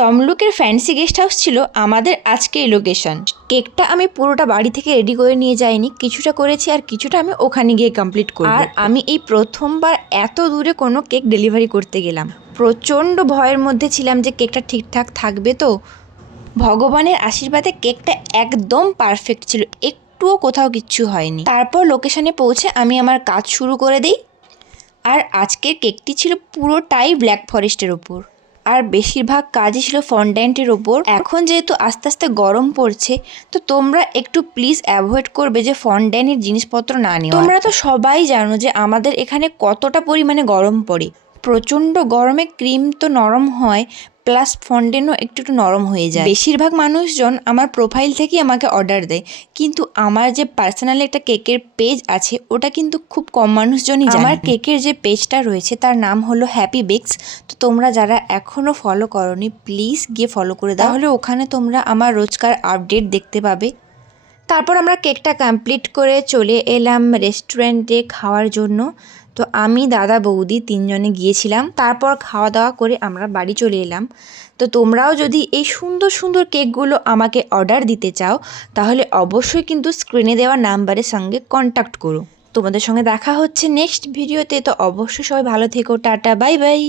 তমলুকের fancy guest house ছিল আমাদের আজকের লোকেশন। কেকটা আমি পুরোটা বাড়ি থেকে রেডি করে নিয়ে যাইনি, কিছুটা করেছি আর কিছুটা আমি ওখানে গিয়ে কমপ্লিট করি আর আমি এই প্রথমবার এত দূরে কোনো কেক ডেলিভারি করতে গেলাম। প্রচণ্ড ভয়ের মধ্যে ছিলাম যে কেকটা ঠিকঠাক থাকবে তো। ভগবানের আশীর্বাদে কেকটা একদম পারফেক্ট ছিল, একটুও কোথাও কিচ্ছু হয়নি। তারপর লোকেশনে পৌঁছে আমি আমার কাজ শুরু করে দিই। আর আজকের কেকটি ছিল পুরোটাই ব্ল্যাক ফরেস্টের ওপর। আর বেশিরভাগ কাজই ছিল ফন্ড্যান্টের ওপর। এখন যেহেতু আস্তে আস্তে গরম পড়ছে, তো তোমরা একটু প্লিজ অ্যাভয়েড করবে যে ফন্ড্যান্টের জিনিসপত্র না নিও তোমরা তো সবাই জানো যে আমাদের এখানে কতটা পরিমাণে গরম পড়ে। প্রচণ্ড গরমে ক্রিম তো নরম হয় প্লাস ফন্ডেনও একটু একটু নরম হয়ে যায়। বেশিরভাগ মানুষজন আমার প্রোফাইল থেকেই আমাকে অর্ডার দেয়। কিন্তু আমার যে পার্সোনালি একটা কেকের পেজ আছে ওটা কিন্তু খুব কম মানুষজনই জানে। আমার কেকের যে পেজটা রয়েছে তার নাম হলো হ্যাপি বেকস তো তোমরা যারা এখনও ফলো করনি প্লিজ গিয়ে ফলো করে দাও। তাহলে ওখানে তোমরা আমার রোজকার আপডেট দেখতে পাবে। তারপর আমরা কেকটা কমপ্লিট করে চলে এলাম রেস্টুরেন্টে খাওয়ার জন্য। তো আমি, দাদা, বৌদি তিনজনে গিয়েছিলাম। তারপর খাওয়া দাওয়া করে আমরা বাড়ি চলে এলাম। তো তোমরাও যদি এই সুন্দর সুন্দর কেকগুলো আমাকে অর্ডার দিতে চাও, তাহলে অবশ্যই কিন্তু স্ক্রিনে দেওয়া নাম্বারের সঙ্গে কন্ট্যাক্ট করো। তোমাদের সঙ্গে দেখা হচ্ছে নেক্সট ভিডিওতে তো। অবশ্যই সবাই ভালো থেকো। Tata bye bye